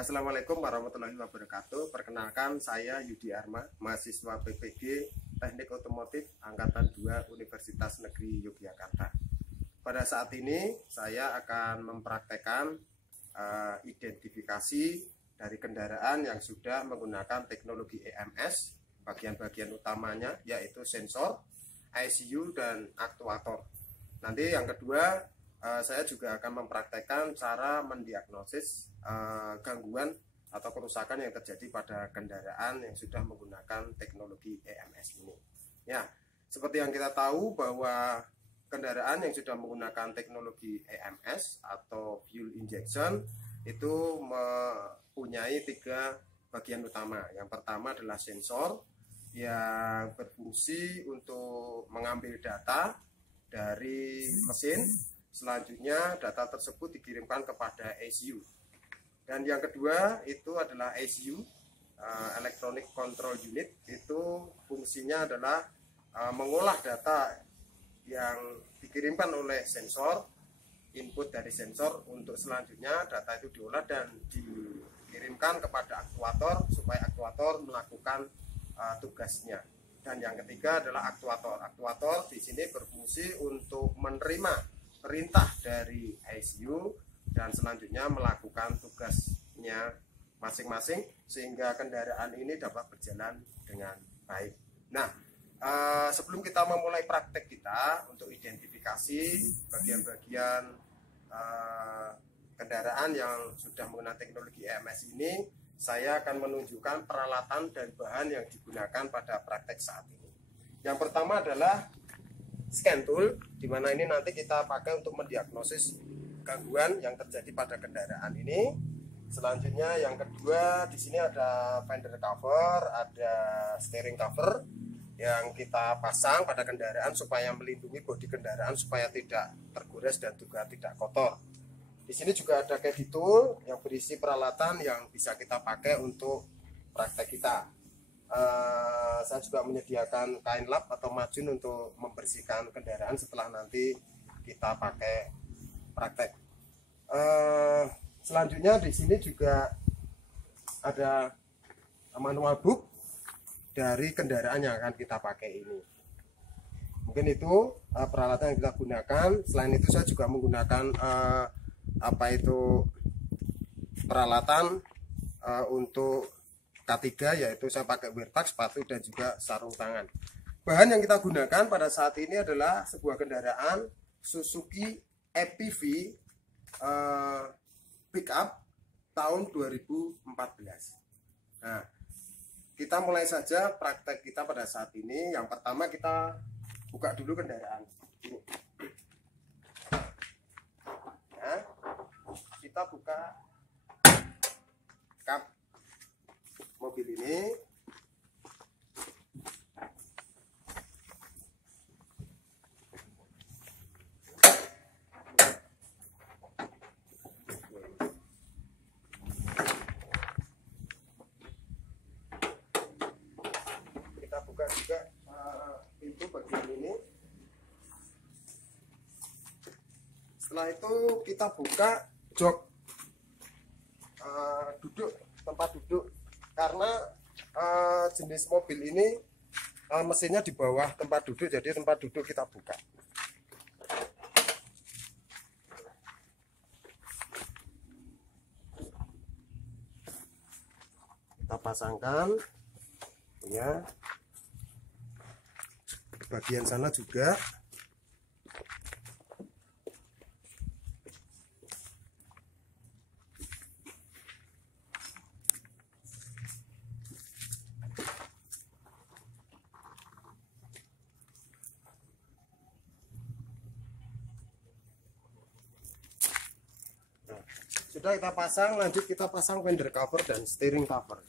Assalamualaikum warahmatullahi wabarakatuh. Perkenalkan, saya Yudi Arma, mahasiswa PPG Teknik Otomotif Angkatan 2 Universitas Negeri Yogyakarta. Pada saat ini saya akan mempraktekkan identifikasi dari kendaraan yang sudah menggunakan teknologi EMS. Bagian-bagian utamanya yaitu sensor, ECU, dan aktuator. Nanti yang kedua, saya juga akan mempraktekkan cara mendiagnosis gangguan atau kerusakan yang terjadi pada kendaraan yang sudah menggunakan teknologi EMS ini. Ya, seperti yang kita tahu bahwa kendaraan yang sudah menggunakan teknologi EMS atau fuel injection itu mempunyai 3 bagian utama. Yang pertama adalah sensor yang berfungsi untuk mengambil data dari mesin. Selanjutnya data tersebut dikirimkan kepada ECU. Dan yang kedua itu adalah ECU, Electronic Control Unit. Itu fungsinya adalah mengolah data yang dikirimkan oleh sensor, input dari sensor, untuk selanjutnya data itu diolah dan dikirimkan kepada aktuator supaya aktuator melakukan tugasnya. Dan yang ketiga adalah aktuator. Aktuator di sini berfungsi untuk menerima perintah dari ECU dan selanjutnya melakukan tugasnya masing-masing sehingga kendaraan ini dapat berjalan dengan baik. Nah, sebelum kita memulai praktek kita untuk identifikasi bagian-bagian kendaraan yang sudah menggunakan teknologi EMS ini, saya akan menunjukkan peralatan dan bahan yang digunakan pada praktek saat ini. Yang pertama adalah scan tool, di mana ini nanti kita pakai untuk mendiagnosis gangguan yang terjadi pada kendaraan ini. Selanjutnya yang kedua, di sini ada fender cover, ada steering cover yang kita pasang pada kendaraan supaya melindungi bodi kendaraan supaya tidak tergores dan juga tidak kotor. Di sini juga ada caddy tool yang berisi peralatan yang bisa kita pakai untuk praktek kita. Saya juga menyediakan kain lap atau macun untuk membersihkan kendaraan setelah nanti kita pakai praktek. Selanjutnya di sini juga ada manual book dari kendaraan yang akan kita pakai ini. Mungkin itu peralatan yang kita gunakan. Selain itu saya juga menggunakan peralatan untuk K3, yaitu saya pakai wear pack, sepatu, dan juga sarung tangan. Bahan yang kita gunakan pada saat ini adalah sebuah kendaraan Suzuki EPV pickup tahun 2014. Nah, kita mulai saja praktek kita pada saat ini. Yang pertama kita buka dulu kendaraan ini. Nah, kita buka kap mobil ini. Kita buka juga pintu bagian ini. Setelah itu kita buka jok tempat duduk, karena jenis mobil ini mesinnya di bawah tempat duduk, jadi tempat duduk kita buka. Kita pasangkan ya, bagian sana juga. Sudah kita pasang, lanjut kita pasang fender cover dan steering cover.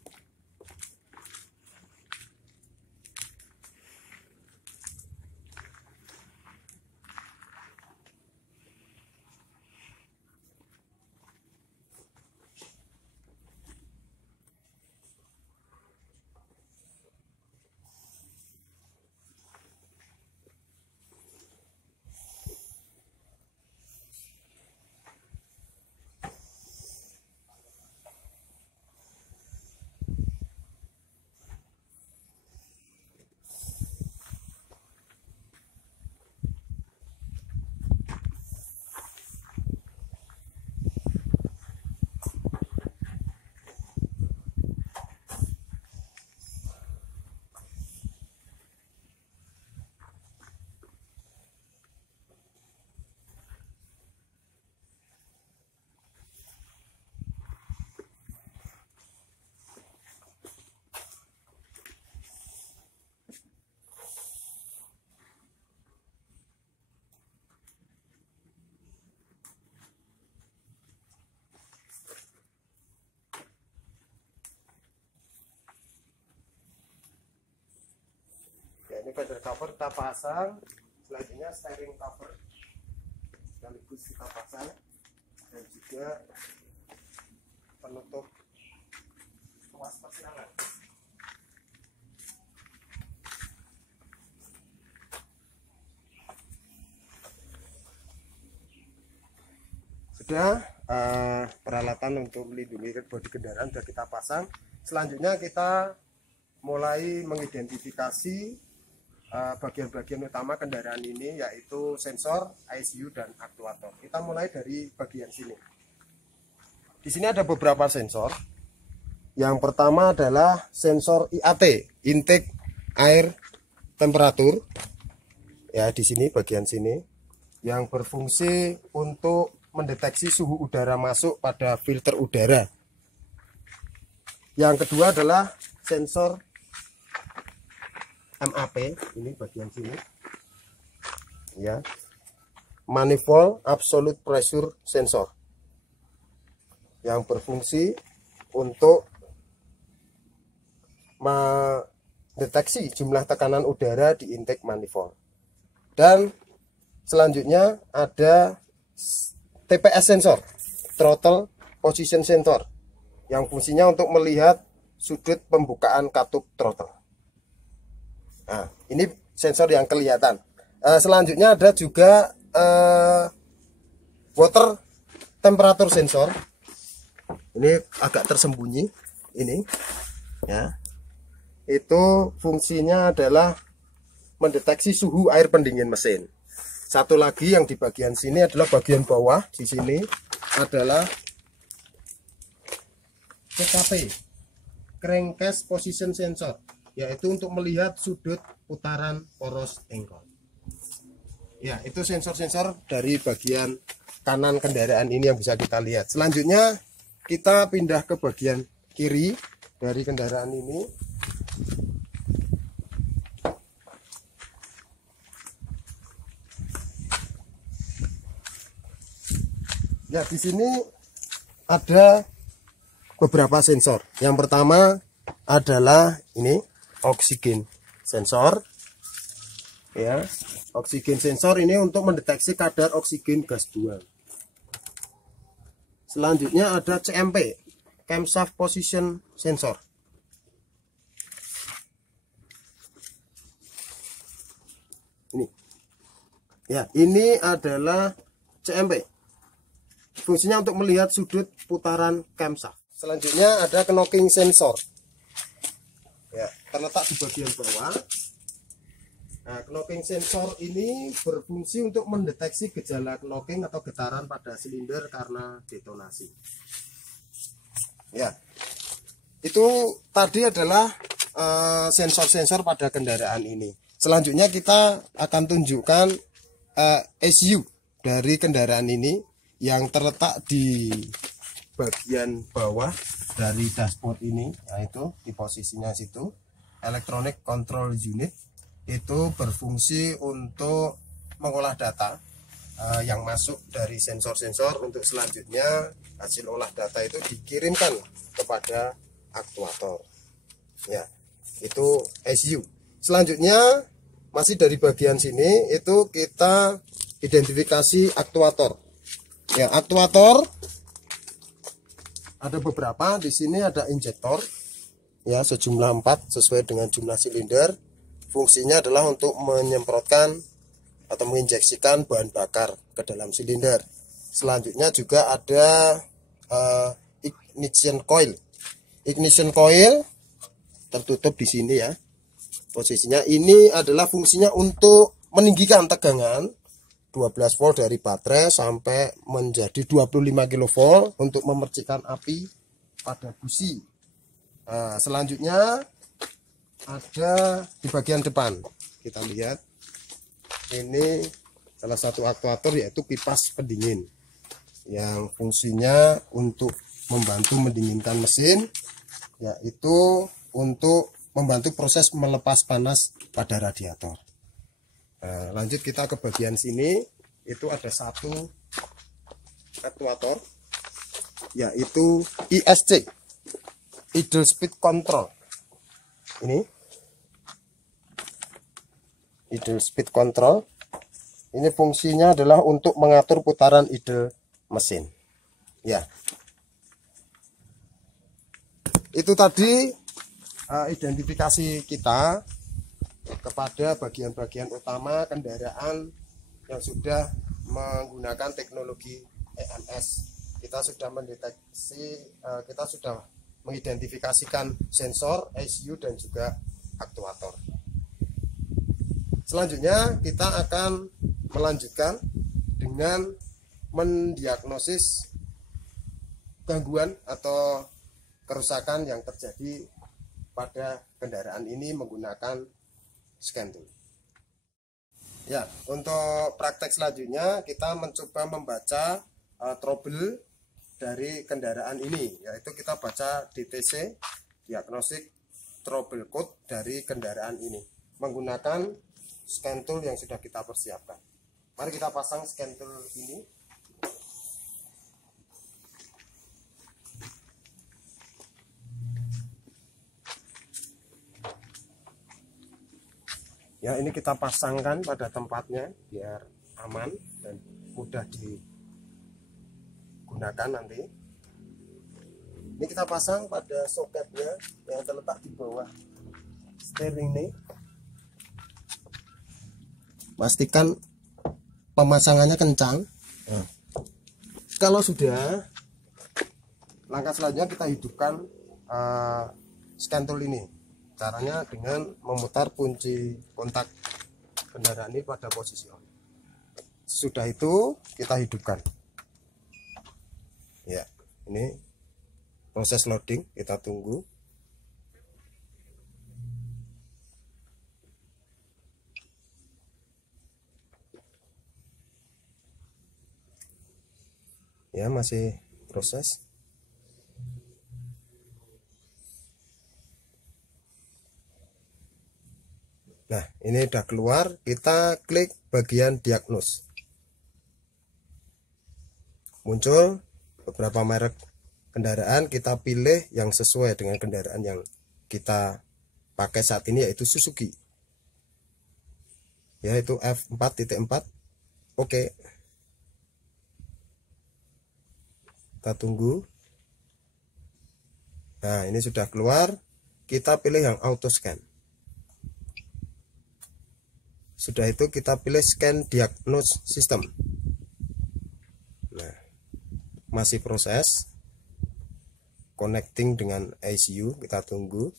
Ini fender cover kita pasang. Selanjutnya steering cover sekaligus kita pasang, dan juga penutup tuas persilangan. Sudah peralatan untuk melindungi bodi kendaraan sudah kita pasang. Selanjutnya kita mulai mengidentifikasi bagian-bagian utama kendaraan ini, yaitu sensor, ECU, dan aktuator. Kita mulai dari bagian sini. Di sini ada beberapa sensor. Yang pertama adalah sensor IAT, intake air temperatur. Ya, di sini bagian sini yang berfungsi untuk mendeteksi suhu udara masuk pada filter udara. Yang kedua adalah sensor MAP, ini bagian sini ya, manifold absolute pressure sensor, yang berfungsi untuk mendeteksi jumlah tekanan udara di intake manifold. Dan selanjutnya ada TPS sensor, throttle position sensor, yang fungsinya untuk melihat sudut pembukaan katup throttle. Nah, ini sensor yang kelihatan. Selanjutnya ada juga water temperature sensor. Ini agak tersembunyi ini ya. Itu fungsinya adalah mendeteksi suhu air pendingin mesin. Satu lagi yang di bagian sini adalah bagian bawah, di sini adalah CKP, crankcase position sensor, yaitu untuk melihat sudut putaran poros engkol. Ya, itu sensor-sensor dari bagian kanan kendaraan ini yang bisa kita lihat. Selanjutnya kita pindah ke bagian kiri dari kendaraan ini. Ya, di sini ada beberapa sensor. Yang pertama adalah ini oksigen sensor. Ya, oksigen sensor ini untuk mendeteksi kadar oksigen gas buang. Selanjutnya ada CMP, camshaft position sensor. Ini. Ya, ini adalah CMP. Fungsinya untuk melihat sudut putaran camshaft. Selanjutnya ada knocking sensor. Ya, terletak di bagian bawah. Nah, knocking sensor ini berfungsi untuk mendeteksi gejala knocking atau getaran pada silinder karena detonasi. Ya, itu tadi adalah sensor-sensor pada kendaraan ini. Selanjutnya kita akan tunjukkan ECU dari kendaraan ini yang terletak di bagian bawah dari dashboard ini, yaitu di posisinya situ. Electronic Control Unit itu berfungsi untuk mengolah data yang masuk dari sensor-sensor, untuk selanjutnya hasil olah data itu dikirimkan kepada aktuator. Ya, itu ECU. Selanjutnya masih dari bagian sini itu kita identifikasi aktuator. Ya, aktuator ada beberapa. Di sini ada injektor ya, sejumlah 4 sesuai dengan jumlah silinder. Fungsinya adalah untuk menyemprotkan atau menginjeksikan bahan bakar ke dalam silinder. Selanjutnya juga ada ignition coil. Ignition coil tertutup di sini ya. Posisinya ini adalah fungsinya untuk meninggikan tegangan 12 volt dari baterai sampai menjadi 25 kV untuk memercikan api pada busi. Nah, selanjutnya ada di bagian depan. Kita lihat ini salah satu aktuator, yaitu kipas pendingin yang fungsinya untuk membantu mendinginkan mesin, yaitu untuk membantu proses melepas panas pada radiator. Nah, lanjut kita ke bagian sini. Itu ada satu aktuator, yaitu ISC, idle speed control. Ini idle speed control. Ini fungsinya adalah untuk mengatur putaran idle mesin. Ya, itu tadi identifikasi kita kepada bagian-bagian utama kendaraan yang sudah menggunakan teknologi EMS. Kita sudah mendeteksi, kita sudah mengidentifikasikan sensor, ECU dan juga aktuator. Selanjutnya kita akan melanjutkan dengan mendiagnosis gangguan atau kerusakan yang terjadi pada kendaraan ini menggunakan scan tool. Ya, untuk praktek selanjutnya kita mencoba membaca trouble dari kendaraan ini, yaitu kita baca DTC, diagnostic trouble code dari kendaraan ini menggunakan scan tool yang sudah kita persiapkan. Mari kita pasang scan tool ini. Ya, ini kita pasangkan pada tempatnya biar aman dan mudah digunakan nanti. Ini kita pasang pada soketnya yang terletak di bawah steering ini. Pastikan pemasangannya kencang. Nah, kalau sudah, langkah selanjutnya kita hidupkan scan tool ini. Caranya dengan memutar kunci kontak kendaraan ini pada posisi on. Sudah itu kita hidupkan. Ya, ini proses loading, kita tunggu. Ya, masih proses. Nah, ini udah keluar, kita klik bagian diagnose. Muncul beberapa merek kendaraan, kita pilih yang sesuai dengan kendaraan yang kita pakai saat ini, yaitu Suzuki. Yaitu F4.4. Oke. Kita tunggu. Nah, ini sudah keluar, kita pilih yang auto scan. Sudah itu kita pilih scan diagnose system. Nah, masih proses connecting dengan ECU, kita tunggu.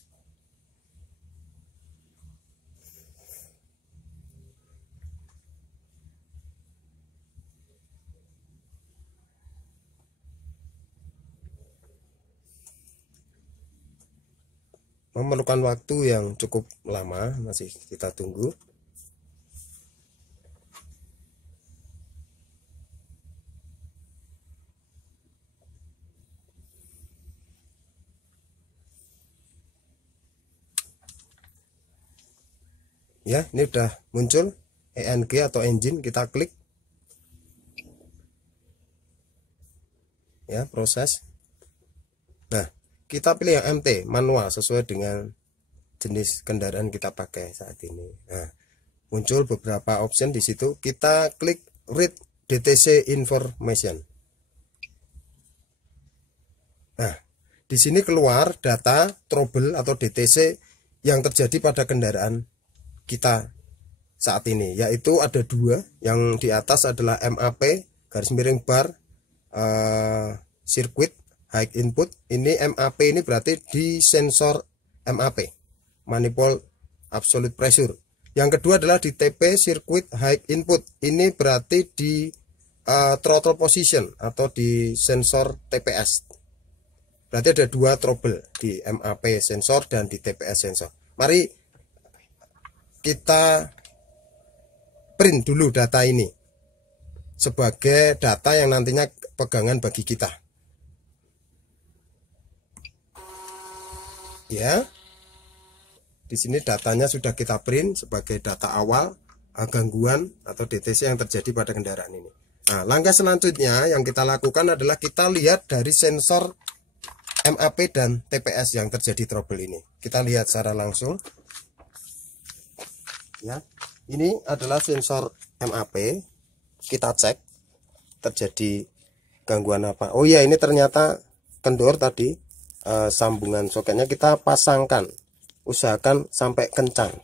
Memerlukan waktu yang cukup lama, masih kita tunggu. Ya, ini udah muncul ENG atau engine, kita klik. Ya, proses. Nah, kita pilih yang MT, manual, sesuai dengan jenis kendaraan kita pakai saat ini. Nah, muncul beberapa option di situ. Kita klik read DTC information. Nah, di sini keluar data trouble atau DTC yang terjadi pada kendaraan kita saat ini, yaitu ada dua. Yang di atas adalah MAP garis miring bar circuit high input. Ini MAP ini berarti di sensor MAP, manifold absolute pressure. Yang kedua adalah di TP circuit high input. Ini berarti di throttle position atau di sensor TPS. Berarti ada dua trouble di MAP sensor dan di TPS sensor. Mari kita print dulu data ini sebagai data yang nantinya pegangan bagi kita. Ya, di sini datanya sudah kita print sebagai data awal gangguan atau DTC yang terjadi pada kendaraan ini. Nah, langkah selanjutnya yang kita lakukan adalah kita lihat dari sensor MAP dan TPS yang terjadi trouble ini. Kita lihat secara langsung. Ya, ini adalah sensor MAP. Kita cek terjadi gangguan apa. Oh ya, ini ternyata kendor tadi. Sambungan soketnya kita pasangkan, usahakan sampai kencang.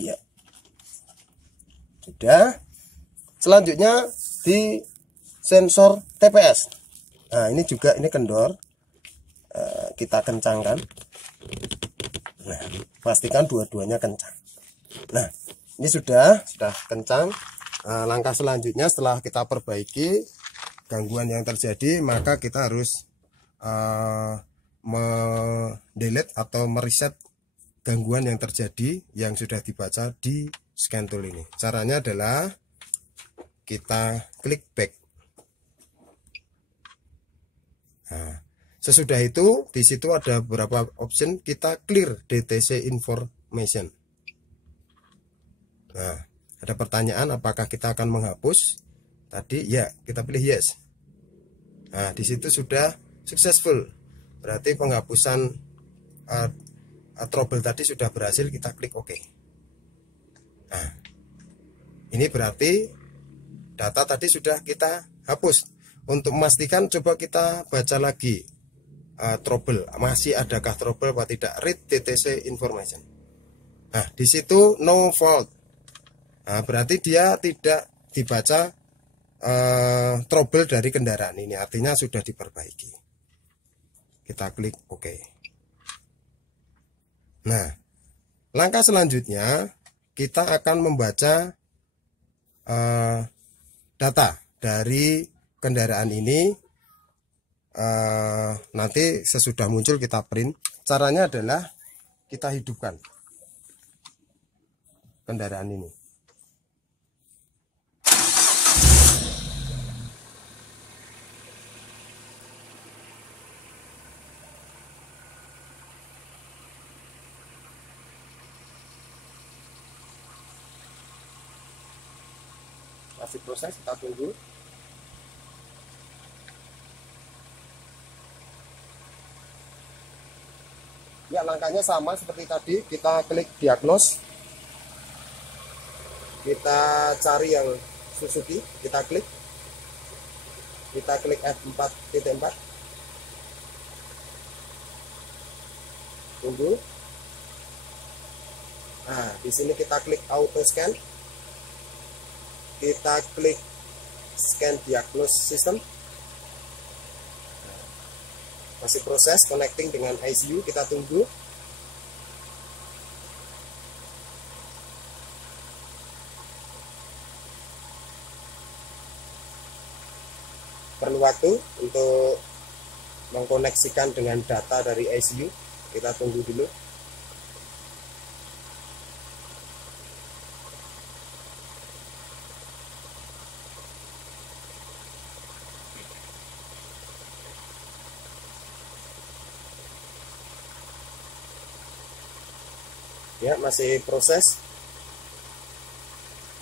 Iya, sudah. Selanjutnya di sensor TPS. Nah, ini juga ini kendor. Kita kencangkan. Nah, pastikan dua-duanya kencang. Nah, ini sudah kencang. Langkah selanjutnya setelah kita perbaiki gangguan yang terjadi, maka kita harus mendelete atau mereset gangguan yang terjadi yang sudah dibaca di scan tool ini. Caranya adalah kita klik back. Nah, sesudah itu di situ ada beberapa option, kita clear DTC information. Nah, ada pertanyaan apakah kita akan menghapus. Tadi ya, kita pilih yes. Nah, di situ sudah successful. Berarti penghapusan trouble tadi sudah berhasil, kita klik OK. Nah, ini berarti data tadi sudah kita hapus. Untuk memastikan, coba kita baca lagi trouble, masih adakah trouble atau tidak. Read DTC information. Nah, di situ no fault. Nah, berarti dia tidak dibaca trouble dari kendaraan ini, artinya sudah diperbaiki. Kita klik OK. Nah, langkah selanjutnya kita akan membaca data dari kendaraan ini. Nanti sesudah muncul kita print. Caranya adalah kita hidupkan kendaraan ini. Masih proses, kita tunggu. Ya, langkahnya sama seperti tadi. Kita klik diagnose, kita cari yang Suzuki, kita klik F4.4, tunggu. Nah, di sini kita klik auto scan, kita klik scan diagnosis system. Masih proses connecting dengan ICU, kita tunggu. Perlu waktu untuk mengkoneksikan dengan data dari ICU, kita tunggu dulu. Ya, masih proses.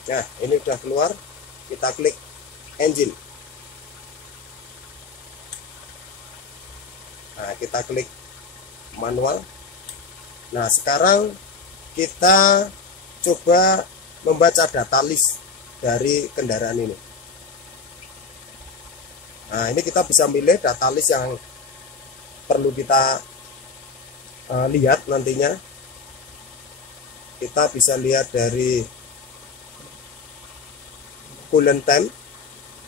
Nah, ini udah keluar. Kita klik engine. Nah, kita klik manual. Nah, sekarang kita coba membaca data list dari kendaraan ini. Nah, ini kita bisa milih data list yang perlu kita lihat nantinya. Kita bisa lihat dari coolant time,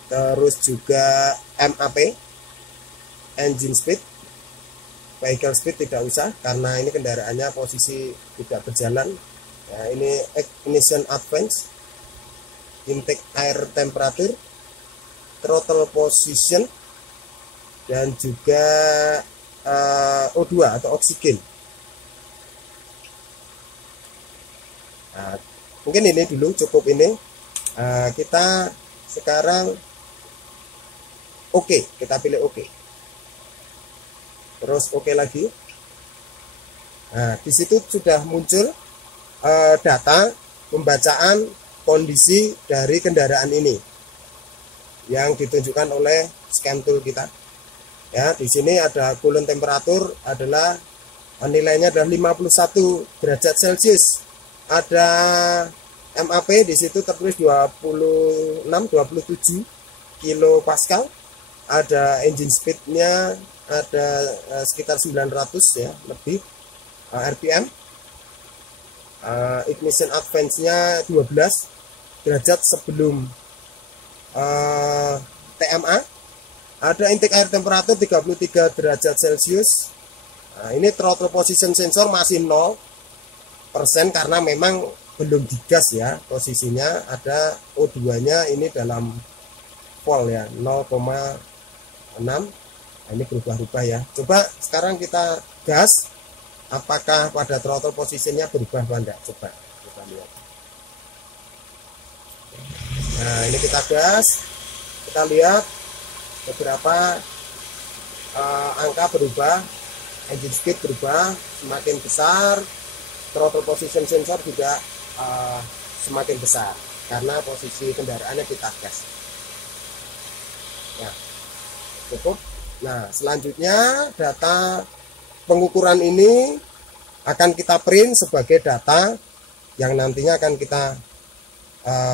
terus juga MAP, engine speed, vehicle speed tidak usah karena ini kendaraannya posisi tidak berjalan. Nah, ini ignition advance, intake air temperature, throttle position, dan juga O2 atau oksigen. Nah, mungkin ini dulu, cukup ini. Kita sekarang oke, kita pilih oke. Terus oke lagi. Nah, di situ sudah muncul data pembacaan kondisi dari kendaraan ini yang ditunjukkan oleh scan tool kita. Ya, di sini ada coolant temperature adalah nilainya adalah 51 derajat Celcius. Ada MAP di situ tertulis 27 kilo Pascal. Ada engine speednya ada sekitar 900 ya lebih RPM. Ignition advance-nya 12 derajat sebelum TMA. Ada intake air temperatur 33 derajat Celcius. Nah, ini throttle position sensor masih 0% karena memang belum digas ya posisinya. Ada O2 nya ini dalam volt ya 0,6. Nah, ini berubah-ubah ya. Coba sekarang kita gas, apakah pada throttle positionnya berubah apa enggak? Coba kita lihat. Nah, ini kita gas, kita lihat beberapa angka berubah, engine speed berubah semakin besar, throttle position sensor juga semakin besar karena posisi kendaraannya kita gas. Ya, cukup. Nah, selanjutnya data pengukuran ini akan kita print sebagai data yang nantinya akan kita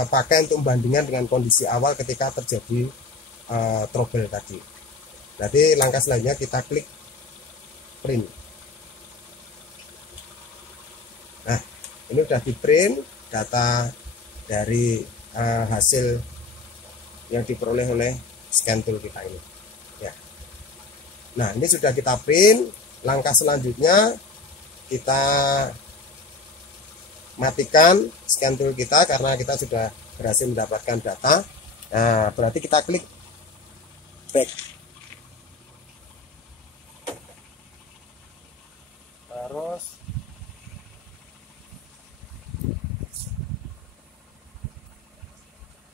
pakai untuk membandingkan dengan kondisi awal ketika terjadi trouble tadi. Jadi langkah selanjutnya kita klik print. Nah, ini sudah di print data dari hasil yang diperoleh oleh scan tool kita ini. Ya. Nah, ini sudah kita print. Langkah selanjutnya kita matikan scan tool kita karena kita sudah berhasil mendapatkan data. Nah, berarti kita klik back. Terus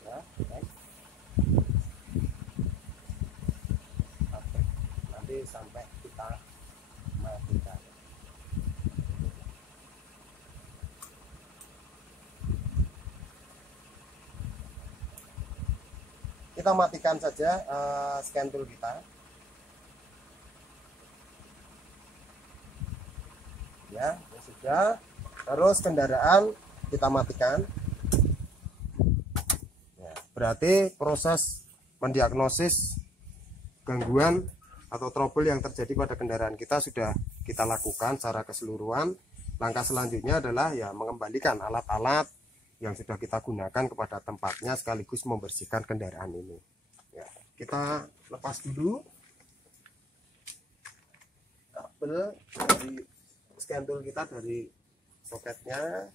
ya, back. Nanti sampai kita matikan. Kita matikan saja scan tool kita. Ya, sudah. Terus kendaraan kita matikan. Ya, berarti proses mendiagnosis gangguan atau trouble yang terjadi pada kendaraan kita sudah kita lakukan secara keseluruhan. Langkah selanjutnya adalah ya mengembalikan alat-alat yang sudah kita gunakan kepada tempatnya sekaligus membersihkan kendaraan ini. Ya, kita lepas dulu kabel dari scan tool kita dari soketnya,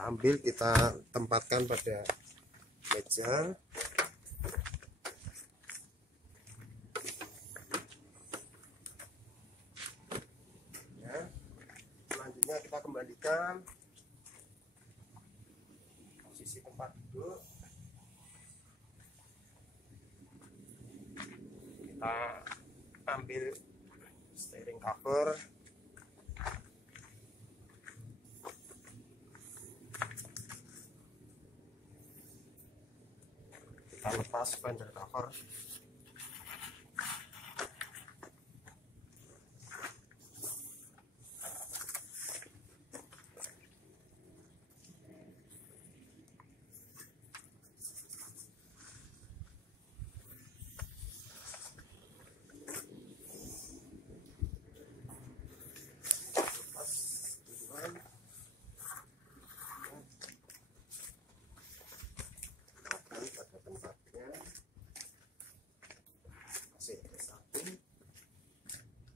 ambil kita tempatkan pada meja. Ya, selanjutnya kita kembalikan posisi tempat duduk. Kita ambil steering cover, kita lepas fender cover.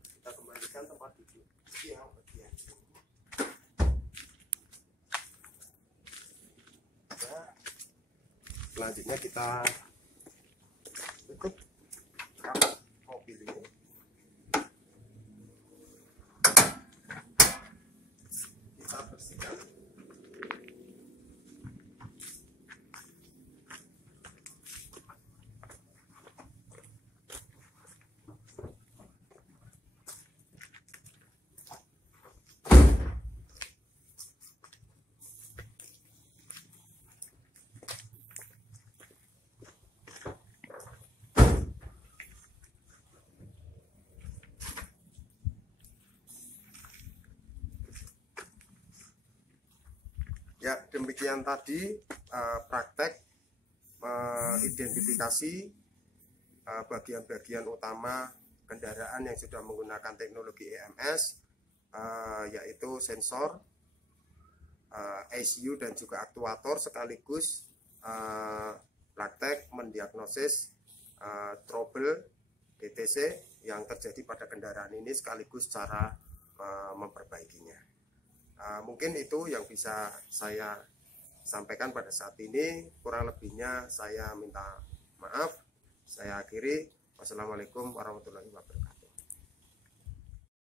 Kita kembalikan tempat duduk yang bagian ini. Ya. Selanjutnya kita tutup kap mobil ini. Kita bersihkan. Ya, demikian tadi praktek identifikasi bagian-bagian utama kendaraan yang sudah menggunakan teknologi EMS, yaitu sensor, ECU dan juga aktuator, sekaligus praktek mendiagnosis trouble DTC yang terjadi pada kendaraan ini sekaligus cara memperbaikinya. Mungkin itu yang bisa saya sampaikan pada saat ini. Kurang lebihnya saya minta maaf. Saya akhiri. Wassalamualaikum warahmatullahi wabarakatuh.